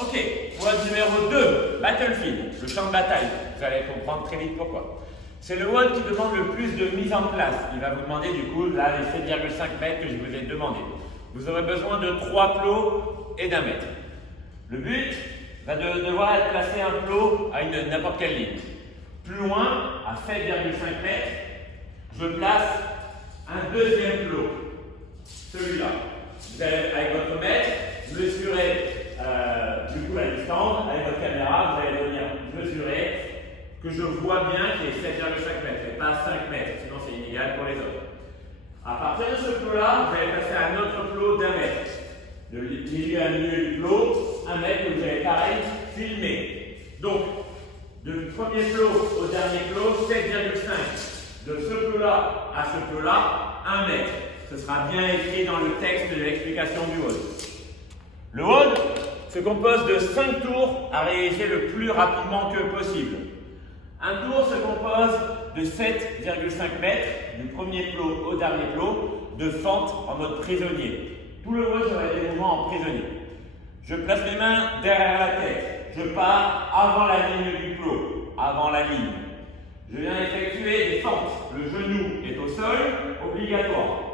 Ok, WOD numéro 2, Battlefield, le champ de bataille. Vous allez comprendre très vite pourquoi. C'est le WOD qui demande le plus de mise en place. Il va vous demander du coup là les 7,5 mètres que je vous ai demandé. Vous aurez besoin de 3 plots et d'1 mètre. Le but va devoir être placer un plot à n'importe quelle ligne. Plus loin, à 7,5 mètres, je place un deuxième plot. Celui-là. Vous allez, avec votre mètre, mesurer du coup la distance. Avec votre caméra, vous allez venir mesurer que je vois bien qu'il est 7,5 mètres et pas 5 mètres, sinon c'est inégal pour les autres. À partir de ce plot-là, vous allez passer à un autre plot d'1 mètre. De milieu à milieu du plot, 1 mètre que vous allez pareil filmer. Donc, du premier plot au dernier plot, 7,5. De ce plot-là à ce plot-là, 1 mètre. Ce sera bien écrit dans le texte de l'explication du WOD. Le WOD se compose de 5 tours à réaliser le plus rapidement que possible. Un tour se compose de 7,5 mètres du premier plot au dernier plot de fente en mode prisonnier. Tout le WOD sera des mouvements en prisonnier. Je place mes mains derrière la tête. Je pars avant la ligne du plot, avant la ligne. Je viens effectuer des fentes. Le genou est au sol, obligatoire.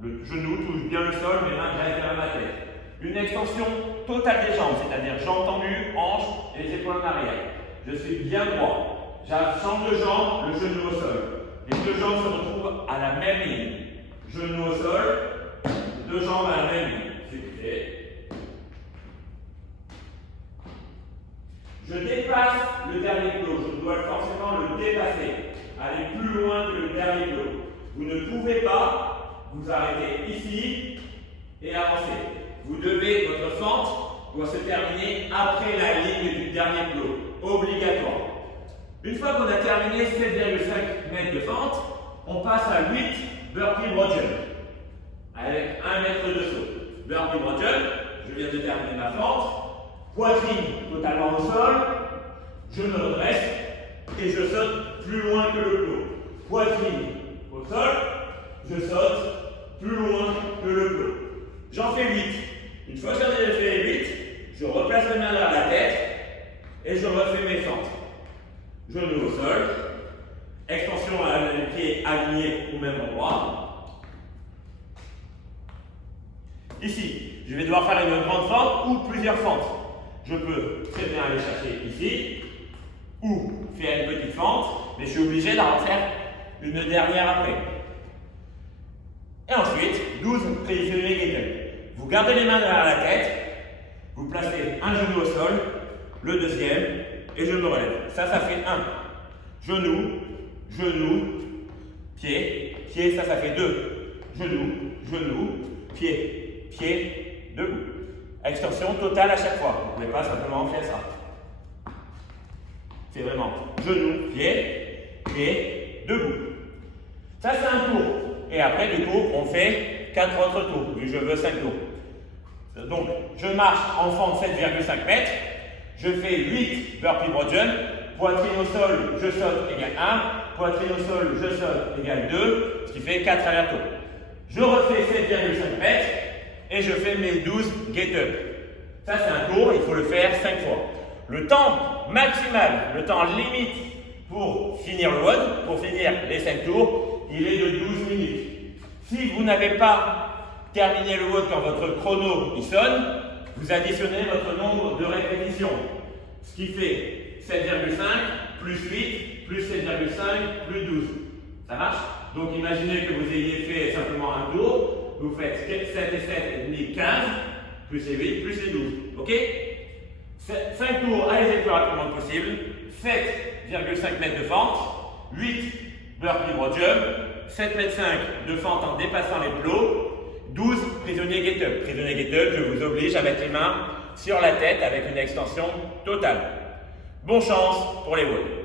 Le genou touche bien le sol, mes mains restent derrière ma tête. Une extension totale des jambes, c'est-à-dire jambes tendues, hanches et les épaules en arrière. Je suis bien droit. J'absente de jambes, le genou au sol. Les deux jambes se retrouvent à la même ligne. Genou au sol, deux jambes à la même ligne. Succès. Je dépasse le dernier plot. Je dois forcément le dépasser. Aller plus loin que le dernier plot. Vous ne pouvez pas vous arrêter ici et avancer. Vous devez, votre fente doit se terminer après la ligne du dernier plot. Obligatoire. Une fois qu'on a terminé 7,5 mètres de fente, on passe à 8 burpee broad jump avec 1 mètre de saut. Burpee broad jump, je viens de terminer ma fente, poitrine totalement au sol, je me redresse et je saute plus loin que le plot. Poitrine au sol, je saute plus loin que le plot. J'en fais 8. Une fois que j'en ai fait 8, je replace mes mains derrière la tête et je refais mes fentes. Genou au sol, extension les pieds alignés au même endroit. Ici, je vais devoir faire une grande fente ou plusieurs fentes. Je peux très bien aller chercher ici ou faire une petite fente, mais je suis obligé d'en faire une dernière après. Et ensuite, 12 prisonniers gaiters. Vous gardez les mains derrière la tête, vous placez un genou au sol, le deuxième, et je me relève. Ça fait 1. Genou, genou, pied, pied, ça fait 2. Genou, genou, pied, pied, debout. Extension totale à chaque fois. Vous ne pouvez pas simplement faire ça. C'est vraiment genou, pied, pied, debout. Ça, c'est un tour. Et après, du coup, on fait 4 autres tours, vu que je veux 5 tours. Donc, je marche en fente 7,5 mètres. Je fais 8 burpee broad jump. Poitrine au sol, je saute égale 1. Poitrine au sol, je saute égale 2. Ce qui fait 4 allers-retours. Je refais 7,5 mètres. Et je fais mes 12 get up. Ça, c'est un tour. Il faut le faire 5 fois. Le temps maximal, le temps limite pour finir le WOD, pour finir les 5 tours, il est de 12 minutes. Si vous n'avez pas terminé le WOD quand votre chrono il sonne, vous additionnez votre nombre de répétitions. Ce qui fait 7,5 plus 8 plus 7,5 plus 12. Ça marche? Donc imaginez que vous ayez fait simplement un tour. Vous faites 7 et 7 et demi, 15, plus les 8, plus les 12. Ok? 5 tours, allez-y le plus rapidement possible. 7,5 mètres de fente, 8 burpee broad jump, 7,5 mètres de fente en dépassant les plots, 12 prisonniers get up. Prisonnier get up, je vous oblige à mettre les mains sur la tête avec une extension totale. Bonne chance pour les WOD.